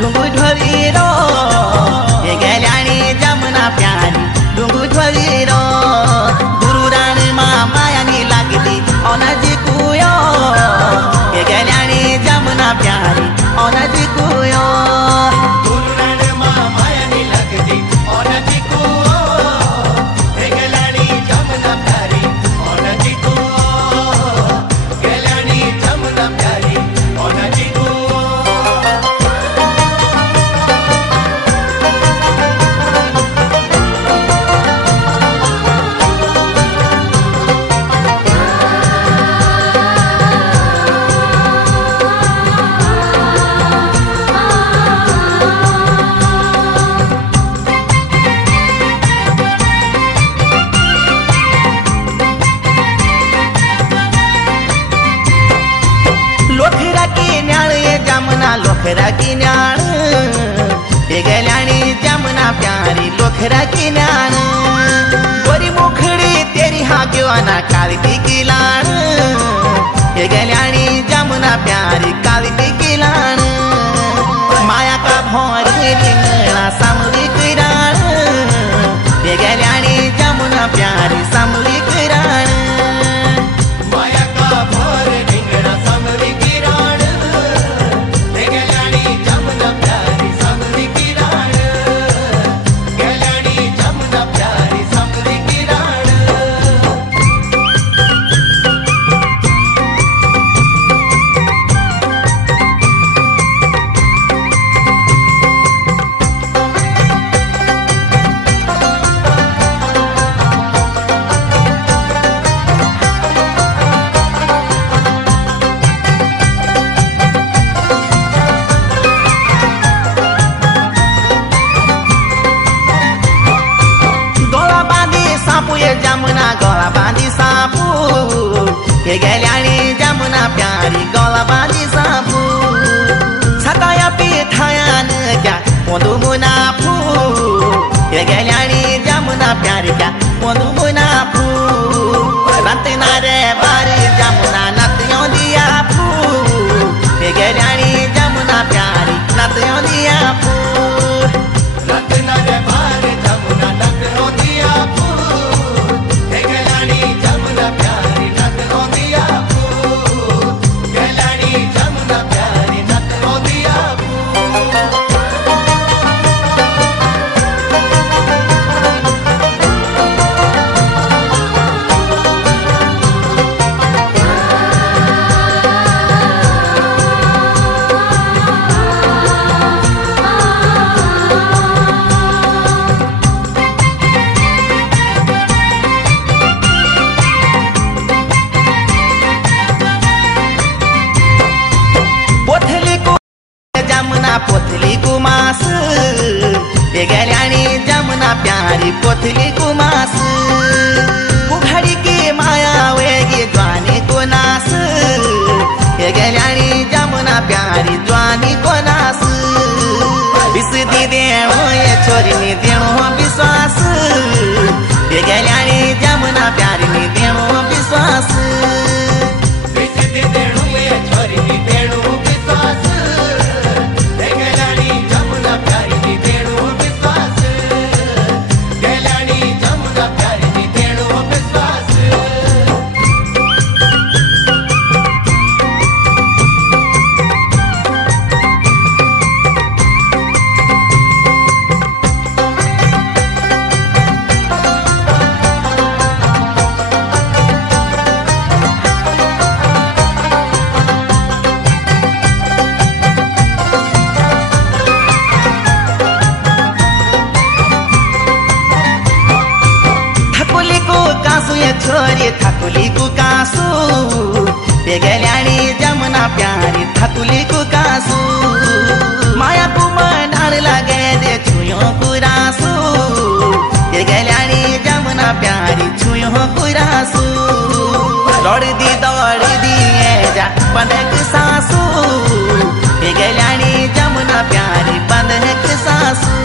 डुंगू ढोरी रो ये गेल्याणी जमुना प्यारी डुंगू ढोरी रो गुरु राणी मायानी लागली ओनाजी कुयो ये गेल्याणी जमुना प्यारी ओनाजी कुयो गुरु राणी मायानी लागली ओनाजी कुयो ये गेल्याणी जमुना प्यारी ओनाजी कुयो गेल्याणी जमुना प्यारी ओनाजी कुयो लोखरा की न्याळ ये जमुना लोखरा की न्याळ ये गेल्याणी जमुना प्यारी लोखरा की न्याळ गोरी मुखड़ी तेरी हाग्योना काली की लाण ये गेल्याणी जमुना प्यारी काली की लाण माया का भोर रिंगणा सामरी किराण ये गेल्याणी जमुना प्यारी सामरी किराण माया का भोर रिंगणा सामरी किराण ये गेल्याणी जमुना प्यारी सामरी किराण गेल्याणी जमुना प्यारी सामरी किराण गोळा बांधी सापू ये जमुना गोळा बांधी सापू ये गेल्याणी जमुना प्यारी गोळा बांधी सापू छताया पिठायान क्या पोंदू मुनाफू ये गेल्याणी जमुना प्यारी क्या पोंदू मुनाफू रंतना रे बारी जमुना नतियों दिया फू ये गेल्याणी जमुना प्यारी नतियों दिया फू रत्ना रे भार जमुना नखरो दिया फूल हे गेल्याणी जमुना प्यारी नखरो दिया फूल गेल्याणी जमुना प्यारी नखरो दिया पोथली को जमुना पोथली को मास ये गेल्याणी जमुना प्यारी पोथली को मास उघड़ी की माया वेगी ज्वानी को नास ये गेल्याणी जमुना प्यारी ज्वानी को नास विस दी देणो ये छोरी नी देणो विश्वास ये गेल्याणी जमुना प्यारी नी देणो विश्वास विसिती देणू ये छोरी नी देणू विश्वास हे गेल्याणी जमुना प्यारी नी देणू विश्वास गेल्याणी जमुना प्यारी नी देणू विश्वास ये छोरी थकुली को कासू ये गेल्याणी जमुना प्यारी थकुली को कासू माया को मनार लगे दे छुयो कुरासू ये गेल्याणी जमुना प्यारी छुयो कुरासू दौड़ दी ये जा बंधक सासू ये गेल्याणी जमुना प्यारी बंधक सासू